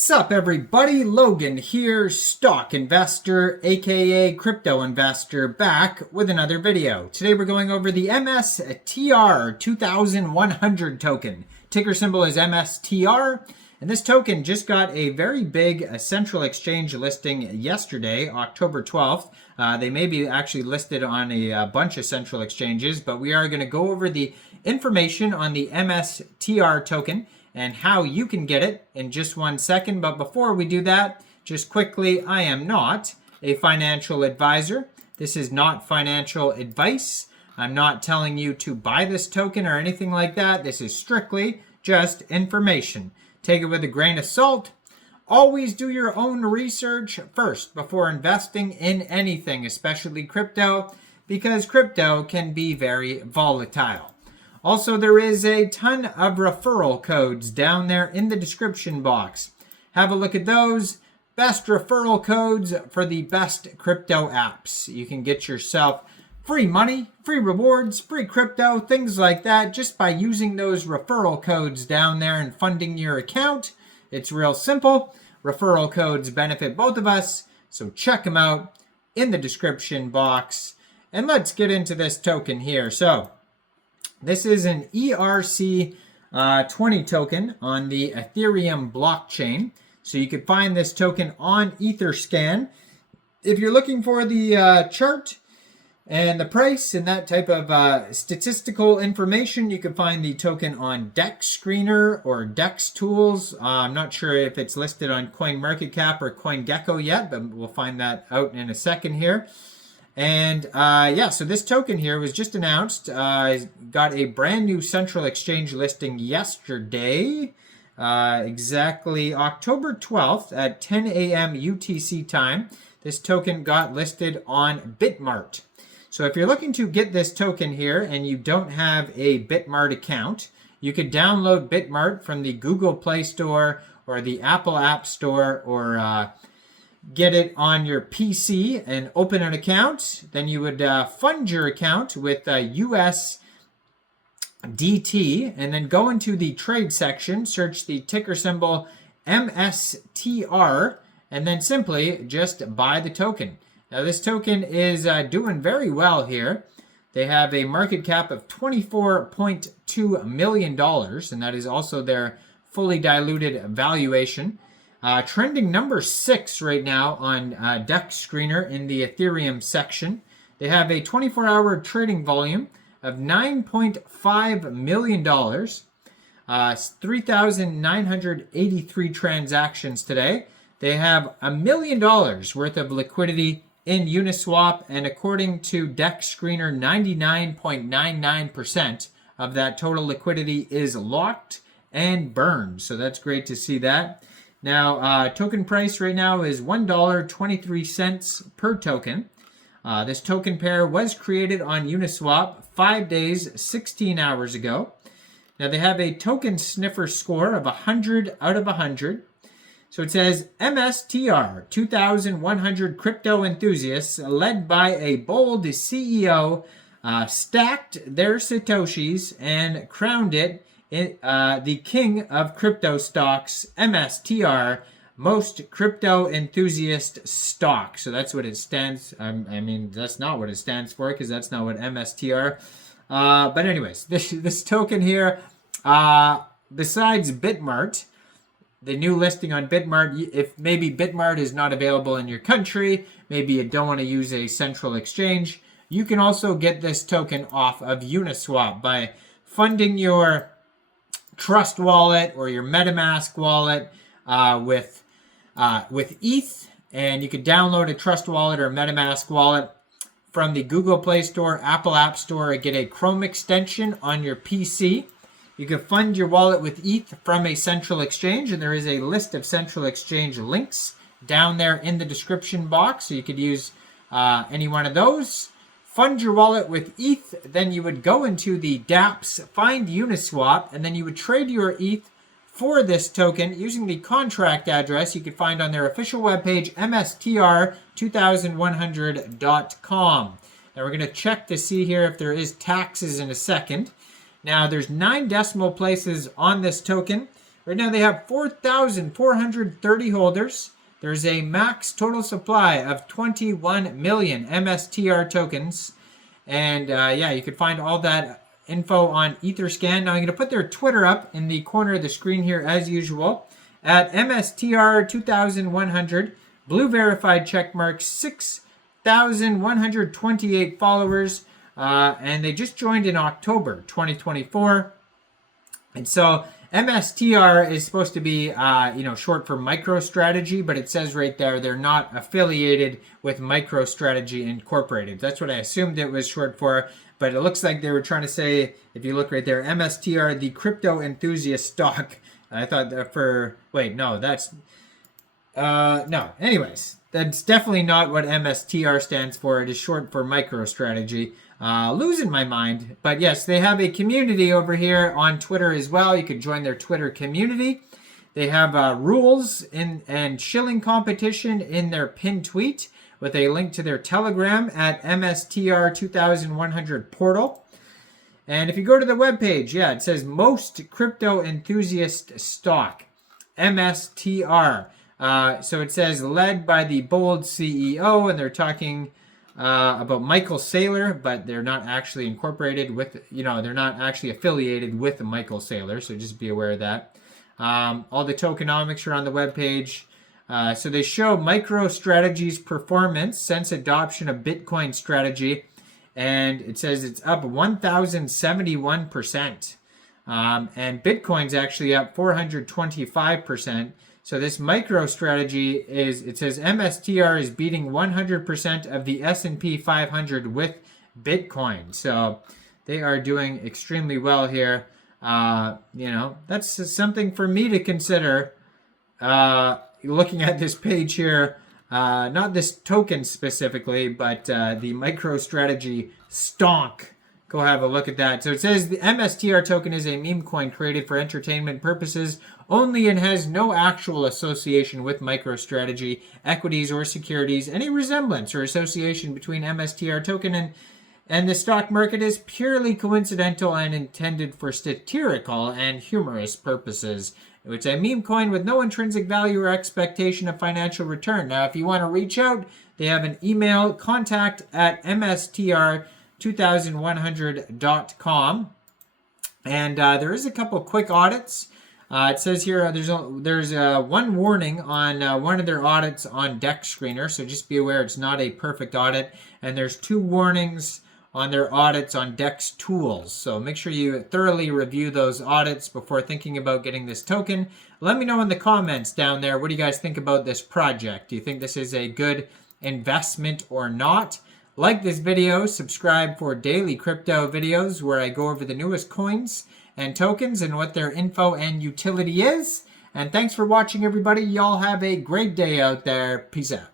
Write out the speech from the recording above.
Sup everybody, Logan here, stock investor, aka crypto investor, back with another video. Today we're going over the MSTR2100 token. Ticker symbol is MSTR, and this token just got a very big central exchange listing yesterday, October 12th. They may be actually listed on a bunch of central exchanges, but we are going to go over the information on the MSTR token and how you can get it in just 1 second. But before we do that, just quickly, I am not a financial advisor. This is not financial advice. I'm not telling you to buy this token or anything like that. This is strictly just information. Take it with a grain of salt. Always do your own research first before investing in anything, especially crypto, because crypto can be very volatile. Also, there is a ton of referral codes down there in the description box. Have a look at those. Best referral codes for the best crypto apps. You can get yourself free money, free rewards, free crypto, things like that, just by using those referral codes down there and funding your account. It's real simple. Referral codes benefit both of us, so check them out in the description box. And let's get into this token here. So this is an ERC20 token on the Ethereum blockchain. So you could find this token on Etherscan. If you're looking for the chart and the price and that type of statistical information, you can find the token on DEX Screener or DEX Tools. I'm not sure if it's listed on CoinMarketCap or CoinGecko yet, but we'll find that out in a second here. And yeah, so this token here was just announced. Got a brand new central exchange listing yesterday, exactly October 12th at 10 a.m. UTC time. This token got listed on Bitmart. So if you're looking to get this token here and you don't have a Bitmart account, you could download Bitmart from the Google Play Store or the Apple App Store, or get it on your PC and open an account. Then you would fund your account with USDT and then go into the trade section, search the ticker symbol MSTR, and then simply just buy the token. Now this token is doing very well here. They have a market cap of $24.2 million, and that is also their fully diluted valuation. Trending number 6 right now on DEX Screener in the Ethereum section. They have a 24-hour trading volume of $9.5 million, 3,983 transactions today. They have $1 million worth of liquidity in Uniswap, and according to DEX Screener, 99.99% of that total liquidity is locked and burned. So that's great to see that. Now, token price right now is $1.23 per token. This token pair was created on Uniswap 5 days, 16 hours ago. Now, they have a token sniffer score of 100 out of 100. So it says MSTR 2100 crypto enthusiasts led by a bold CEO stacked their Satoshis and crowned it the king of crypto stocks, MSTR, most crypto enthusiast stock. So that's what it stands. I mean, that's not what it stands for, because that's not what MSTR. But anyways, this token here, besides Bitmart, the new listing on Bitmart, if maybe Bitmart is not available in your country, maybe you don't want to use a central exchange, you can also get this token off of Uniswap by funding your Trust wallet or your MetaMask wallet with ETH, and you could download a Trust wallet or MetaMask wallet from the Google Play Store, Apple App Store, or get a Chrome extension on your PC. You can fund your wallet with ETH from a central exchange, and there is a list of central exchange links down there in the description box, so you could use any one of those. Fund your wallet with ETH, then you would go into the dApps, find Uniswap, and then you would trade your ETH for this token using the contract address you could find on their official webpage, MSTR2100.com. Now we're going to check to see here if there is taxes in a second. Now there's 9 decimal places on this token, Right now they have 4,430 holders. There's a max total supply of 21 million MSTR tokens. And yeah, you can find all that info on Etherscan. Now I'm going to put their Twitter up in the corner of the screen here as usual at MSTR2100. Blue verified checkmark, 6,128 followers. And they just joined in October 2024. And so MSTR is supposed to be, short for MicroStrategy, but it says right there they're not affiliated with MicroStrategy Incorporated. That's what I assumed it was short for, but it looks like they were trying to say, if you look right there, MSTR, the crypto enthusiast stock. I thought that no. Anyways, that's definitely not what MSTR stands for. It is short for MicroStrategy. Losing my mind. But yes, they have a community over here on Twitter as well. You could join their Twitter community. They have rules and shilling competition in their pinned tweet with a link to their Telegram at MSTR2100 portal. And if you go to the webpage, yeah, it says most crypto enthusiast stock, MSTR. So it says led by the bold CEO, and they're talking about Michael Saylor, but they're not actually incorporated with, they're not actually affiliated with Michael Saylor, so just be aware of that. All the tokenomics are on the webpage. So they show MicroStrategy's performance since adoption of Bitcoin strategy, and it says it's up 1,071%. And Bitcoin's actually up 425%. So this MicroStrategy it says MSTR is beating 100% of the S&P 500 with Bitcoin. So they are doing extremely well here. That's something for me to consider looking at this page here. Not this token specifically, but the MicroStrategy stonk. Go have a look at that. So it says the MSTR token is a meme coin created for entertainment purposes only and has no actual association with MicroStrategy, equities, or securities. Any resemblance or association between MSTR token and the stock market is purely coincidental and intended for satirical and humorous purposes. It's a meme coin with no intrinsic value or expectation of financial return. Now, if you want to reach out, they have an email, contact at MSTR2100.com. And there is a couple quick audits. It says here there's one warning on one of their audits on DEX Screener, so just be aware it's not a perfect audit. And there's 2 warnings on their audits on DEX Tools. So make sure you thoroughly review those audits before thinking about getting this token. Let me know in the comments down there, what do you guys think about this project? Do you think this is a good investment or not? Like this video, subscribe for daily crypto videos where I go over the newest coins and tokens and what their info and utility is. And thanks for watching, everybody. Y'all have a great day out there. Peace out.